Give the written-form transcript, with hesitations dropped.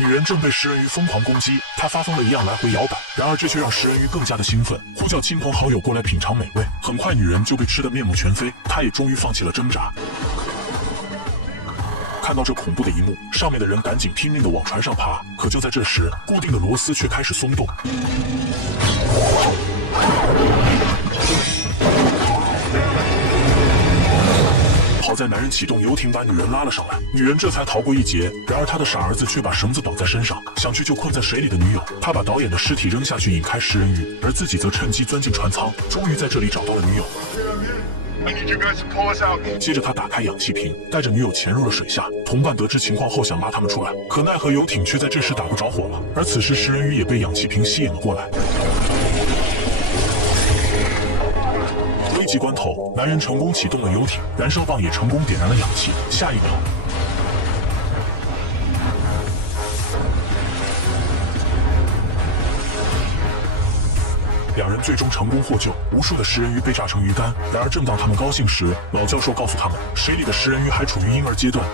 女人正被食人鱼疯狂攻击，她发疯了一样来回摇摆，然而这却让食人鱼更加的兴奋，呼叫亲朋好友过来品尝美味。很快，女人就被吃得面目全非，她也终于放弃了挣扎。看到这恐怖的一幕，上面的人赶紧拼命地往船上爬，可就在这时，固定的螺丝却开始松动。好在男人启动游艇把女人拉了上来，女人这才逃过一劫。然而他的傻儿子却把绳子绑在身上，想去救困在水里的女友。他把导演的尸体扔下去引开食人鱼，而自己则趁机钻进船舱，终于在这里找到了女友。接着他打开氧气瓶，带着女友潜入了水下。同伴得知情况后想拉他们出来，可奈何游艇却在这时打不着火了。而此时食人鱼也被氧气瓶吸引了过来。危急关头，男人成功启动了游艇，燃烧棒也成功点燃了氧气。下一秒，两人最终成功获救，无数的食人鱼被炸成鱼干。然而正当他们高兴时，老教授告诉他们，水里的食人鱼还处于婴儿阶段。